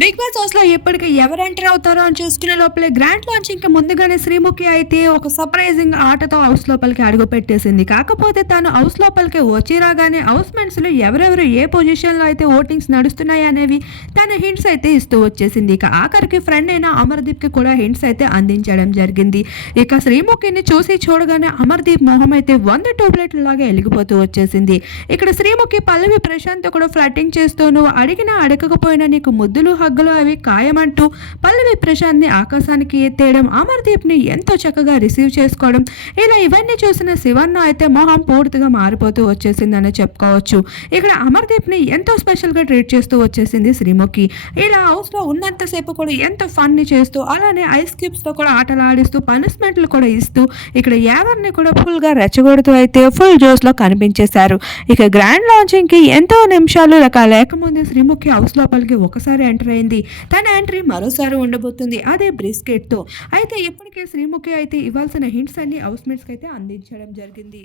Big boss హౌస్లో ఎప్పటికీ ఎవరు ఎంటర్ అవుతారో అని చూసుకునే లోపలే గ్రాండ్ లాంచింగ్కి ముందుగానే శ్రీముఖి అయితే ఒక సర్ప్రైజింగ్ ఆటతో హౌస్ లోపలికి అడుగు పెట్టేసింది. కాకపోతే తాను హౌస్ లోపలికి వచ్చి రాగానే హౌస్ మెంట్స్లో ఎవరెవరు ఏ పొజిషన్లో అయితే ఓటింగ్స్ నడుస్తున్నాయి అనేవి తన హింట్స్ అయితే ఇస్తూ వచ్చేసింది. ఇక ఆఖరికి ఫ్రెండ్ అయిన అమర్దీప్కి కూడా హింట్స్ అయితే అందించడం జరిగింది. ఇక శ్రీముఖిని చూసి చూడగానే అమర్దీప్ మొహం అయితే వంద ట్యూబ్లైట్ లాగా వెలిగిపోతూ వచ్చేసింది. ఇక్కడ శ్రీముఖి పల్లవి ప్రశాంత్ కూడా ఫ్లటింగ్ చేస్తూ నువ్వు అడిగినా అడగకపోయినా నీకు ముద్దులు హగ్గులు అవి ఖాయమంటూ పల్లవి ప్రశాంత్ని ఆకాశానికి ఎత్తేయడం అమర్దీప్ని ఎంతో చక్కగా రిసీవ్ చేసుకోవడం ఇలా ఇవన్నీ చూసిన శివన్న అయితే మొహం పూర్తిగా మారిపోతూ వచ్చేసిందని చెప్పుకోవచ్చు. ఇక్కడ అమర్దీప్ని ఎంతో స్పెషల్గా ట్రీట్ చేస్తూ వచ్చేసింది శ్రీముఖి. ఇలా హౌస్లో ఉన్నంతసేపు కూడా ఎంతో ఫన్ని చేస్తూ అలానే ఐస్ క్యూబ్స్తో కూడా ఆటలు ఆడిస్తూ పనిష్మెంట్లు కూడా ఇస్తూ ఇక్కడ ఎవరిని కూడా ఫుల్గా రెచ్చగొడుతూ అయితే ఫుల్ జోస్లో కనిపించేశారు. ఇక గ్రాండ్ లాంచింగ్కి ఎంతో నిమిషాలు లేక లేకముందే శ్రీముఖి హౌస్ లోపలికి ఒకసారి ఎంటర్ అయింది. తన ఎంట్రీ మరోసారి ఉండబోతుంది. అదే బ్రిస్కెట్తో. అయితే ఇప్పటికే శ్రీముఖి అయితే ఇవ్వాల్సిన హింట్స్ అన్ని హౌస్మేట్స్కి అయితే అందించడం జరిగింది.